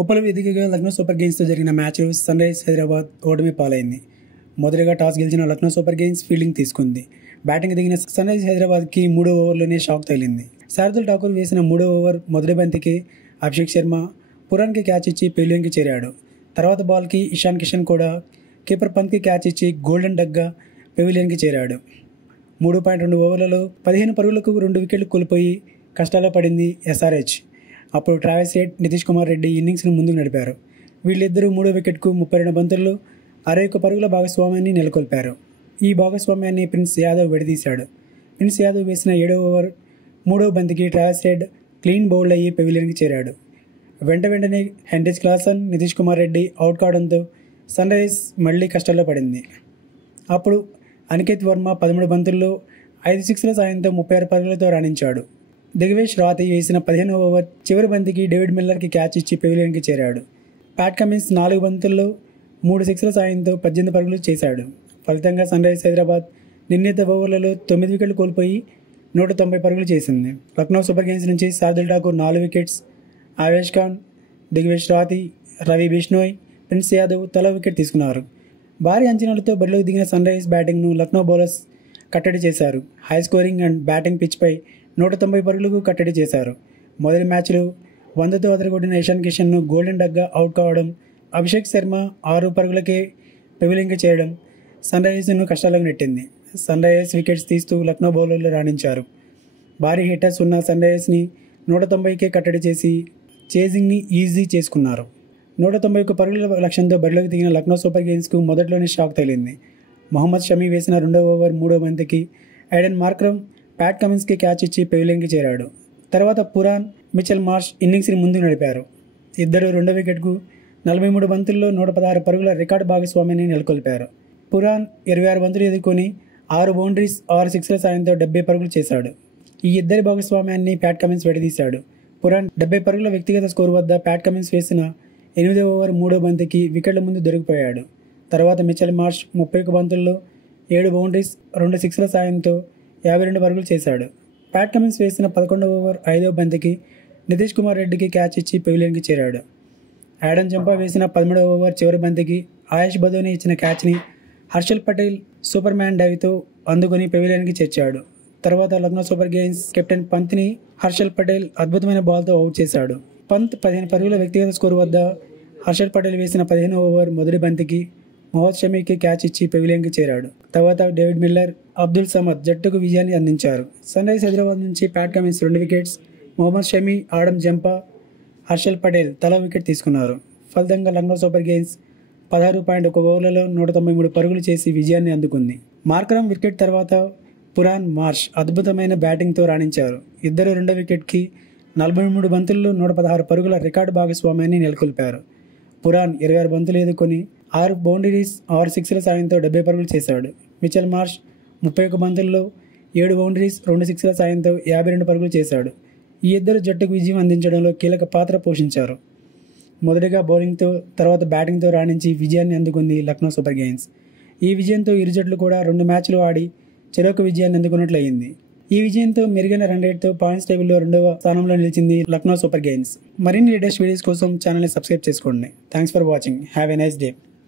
ఉప్పల్ వేదికగా లక్నో సూపర్ కింగ్స్తో జరిగిన మ్యాచ్లో సన్ రైజర్స్ హైదరాబాద్ ఓటమి పాలైంది. మొదటగా టాస్ గెలిచిన లక్నో సూపర్ కింగ్స్ ఫీల్డింగ్ తీసుకుంది. బ్యాటింగ్ దిగిన సన్ రైజర్స్ హైదరాబాద్కి 3వ ఓవర్లోనే షాక్ తగిలింది. శార్దుల్ ఠాకూర్ వేసిన 3వ ఓవర్ మొదటి బంతికి అభిషేక్ శర్మ పురాన్కి క్యాచ్ ఇచ్చి పెవిలియన్కి చేరాడు. తర్వాత బాల్కి ఇషాన్ కిషన్ కూడా కీపర్ పంత్కి క్యాచ్ ఇచ్చి గోల్డెన్ డక్గా పెవిలియన్కి చేరాడు. 3.2 ఓవర్లలో 15 పరుగులకు 2 వికెట్లు కోల్పోయి కష్టాల్లో పడింది ఎస్ఆర్హెచ్. అప్పుడు ట్రావిస్ హెడ్, నితీష్ కుమార్ రెడ్డి ఇన్నింగ్స్ను ముందుకు నడిపారు. వీళ్ళిద్దరూ 3వ వికెట్కు 32 బంతుల్లో 61 పరుగుల భాగస్వామ్యాన్ని నెలకొల్పారు. ఈ భాగస్వామ్యాన్ని ప్రిన్స్ యాదవ్ విడదీశాడు. ప్రిన్స్ యాదవ్ వేసిన 7వ ఓవర్ 3వ బంతికి ట్రావిస్ హెడ్ క్లీన్ బౌల్డ్ అయ్యి పెవిలియన్కి చేరాడు. వెంటనే Heinrich Klaasen, Nitish Kumar Reddy out కావడంతో సన్ రైజర్స్ మళ్లీ కష్టాల్లో పడింది. అప్పుడు అనికేత్ వర్మ 13 బంతుల్లో 5 సిక్స్ల సాయంతో 36 పరుగులతో రాణించాడు. దిగ్వేష్ రాతి వేసిన 15వ ఓవర్ చివరి బంతికి డేవిడ్ మిల్లర్కి క్యాచ్ ఇచ్చి పెవిలియన్కి చేరాడు. ప్యాట్ కమిన్స్ 4 బంతుల్లో 3 సిక్స్ల సాయంతో 18 పరుగులు చేశాడు. ఫలితంగా సన్ రైజర్స్ హైదరాబాద్ నిర్ణీత ఓవర్లలో 9 వికెట్లు కోల్పోయి 190 పరుగులు చేసింది. లక్నో సూపర్ కింగ్స్ నుంచి శార్దుల్ ఠాకూర్ 4 వికెట్స్, ఆవేష్ ఖాన్, దిగ్వేష్ రాతి, రవి బిష్నోయ్, ప్రిన్స్ యాదవ్ తలా వికెట్ తీసుకున్నారు. భారీ అంచనాలతో బరిలోకి దిగిన సన్ రైజర్స్ బ్యాటింగ్ను లక్నో బౌలర్స్ కట్టడి చేశారు. హై స్కోరింగ్ అండ్ బ్యాటింగ్ పిచ్పై 190 పరుగులకు కట్టడి చేశారు. మొదటి మ్యాచ్లో 100తో అదరగొట్టిన ఇషాన్ కిషన్ను గోల్డెన్ డక్గా అవుట్ కావడం, అభిషేక్ శర్మ 6 పరుగులకే పెవిలియన్కి చేయడం సన్ రైజర్స్ను కష్టాలకు నెట్టింది. సన్ రైజర్స్ వికెట్స్ తీస్తూ లక్నో బౌలర్లు రాణించారు. భారీ హిట్టర్స్ ఉన్న సన్ రైజర్స్ని 190కే కట్టడి చేసి చేజింగ్ని ఈజీ చేసుకున్నారు. 191 పరుగుల లక్ష్యంతో బరిలోకి దిగిన లక్నో సూపర్ కింగ్స్కు మొదట్లోనే షాక్ తగిలింది. మొహమ్మద్ షమీ వేసిన 2వ ఓవర్ 3వ బంతికి ఐడెన్ మార్క్రమ్ ప్యాట్ కమిన్స్కి క్యాచ్ ఇచ్చి పెవిలియన్కి చేరాడు. తర్వాత పురాన్, మిచెల్ మార్ష్ ఇన్నింగ్స్ని ముందుకు నడిపారు. ఇద్దరు 2వ వికెట్కు 43 బంతుల్లో 116 పరుగుల రికార్డు భాగస్వామ్యాన్ని నెలకొల్పారు. పురాన్ 26 బంతులు ఎదుర్కొని 6 బౌండరీస్, 6 సిక్స్ల సాయంతో 70 పరుగులు చేశాడు. ఈ ఇద్దరి భాగస్వామ్యాన్ని ప్యాట్ కమిన్స్ విడదీశాడు. పురాన్ 70 పరుగుల వ్యక్తిగత స్కోరు వద్ద ప్యాట్ కమిన్స్ వేసిన 8వ ఓవర్ 3వ బంతికి వికెట్ల ముందు దొరికిపోయాడు. తర్వాత మిచెల్ మార్ష్ 31 బంతుల్లో 7 బౌండరీస్, 2 సిక్స్ల సాయంతో 52 పరుగులు చేశాడు. ప్యాట్ కమిన్స్ వేసిన 11వ ఓవర్ 5వ బంతికి నితీష్ కుమార్ రెడ్డికి క్యాచ్ ఇచ్చి పెవిలియన్కి చేరాడు. ఆడమ్ జంపా వేసిన 13వ ఓవర్ చివరి బంతికి ఆయేష్ బదోని ఇచ్చిన క్యాచ్ని హర్షల్ పటేల్ సూపర్ మ్యాన్ డైవ్తో అందుకొని పెవిలియన్కి చేర్చాడు. తర్వాత లక్నో సూపర్ కింగ్స్ కెప్టెన్ పంత్ని హర్షల్ పటేల్ అద్భుతమైన బాల్తో అవుట్ చేశాడు. పంత్ 15 పరుగుల వ్యక్తిగత స్కోరు వద్ద హర్షల్ పటేల్ వేసిన 15వ ఓవర్ మొదటి బంతికి మొహమ్మద్ షమీకి క్యాచ్ ఇచ్చి పెవిలియన్కి చేరాడు. తర్వాత డేవిడ్ మిల్లర్, అబ్దుల్ సమద్ జట్టుకు విజయాన్ని అందించారు. సన్ రైజర్స్ హైదరాబాద్ నుంచి Pat Cummins 2 wickets, Mohammed Shami, Adam Zampa, Harshal Patel తలా వికెట్ తీసుకున్నారు. ఫలితంగా లక్నో సూపర్ కింగ్స్ 16.1 ఓవర్లలో 193 పరుగులు చేసి విజయాన్ని అందుకుంది. మార్కరమ్ వికెట్ తర్వాత పురాన్, మార్ష్ అద్భుతమైన బ్యాటింగ్తో రాణించారు. ఇద్దరు 2వ వికెట్కి 43 బంతుల్లో 116 పరుగుల రికార్డు భాగస్వామ్యాన్ని నెలకొల్పారు. పురాన్ 26 బంతులు ఎదుర్కొని 6 బౌండరీస్, 6 సిక్స్ల సాయంతో 70 పరుగులు చేశాడు. మిచెల్ మార్ష్ 31 బంతుల్లో 7 బౌండరీస్, 2 సిక్స్ల సాయంతో 52 పరుగులు చేశాడు. ఈ ఇద్దరు జట్టుకు విజయం అందించడంలో కీలక పాత్ర పోషించారు. మొదటగా బౌలింగ్తో, తర్వాత బ్యాటింగ్తో రాణించి విజయాన్ని అందుకుంది లక్నో సూపర్ కింగ్స్. ఈ విజయంతో ఇరు జట్లు కూడా 2 మ్యాచ్లు ఆడి చెరొక విజయాన్ని అందుకున్నట్లయింది. ఈ విజయంతో మెరుగైన రన్ రేట్తో పాయింట్స్ టేబుల్లో 2వ స్థానంలో నిలిచింది లక్నో సూపర్ కింగ్స్. మరిన్ని లేటెస్ట్ వీడియోస్ కోసం ఛానల్ని సబ్స్క్రైబ్ చేసుకోండి. Thanks for watching. Have a nice day.